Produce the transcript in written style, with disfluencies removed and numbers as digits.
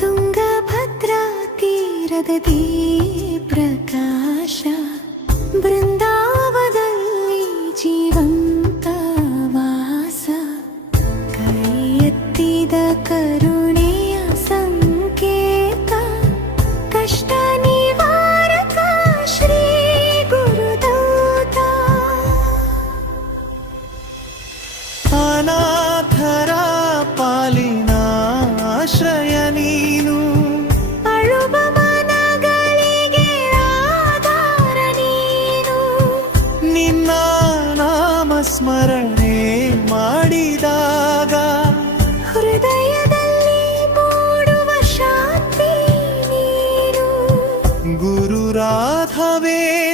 ತುಂಗಭದ್ರಾ ತೀರದದಿ ಪ್ರಕಾಶ ಬೃಂದಾವದಲ್ಲಿ ಜೀವಂತ ವಾಸ ಕೈ ಎತ್ತಿದ ಕರುಣೆಯ ಸಂಕೇತ ಕಷ್ಟ ನಿವಾರಕ ಶ್ರೀ ಗುರುದೂತ ಅನಾಥರ ಪಾಲಿನ ಆಶ್ರಯ ನೀನು ಅಳುವ ಮನಗಳಿಗೆ ಆಧಾರ ನೀನು ನಿನ್ನ ನಾಮ ಸ್ಮರಣೆ ಮಾಡಿದಾಗ ಹೃದಯದಲ್ಲಿ ಮೂಡುವ ಶಾಂತಿ ನೀನು ಗುರು ರಾಘವೇಂದ್ರ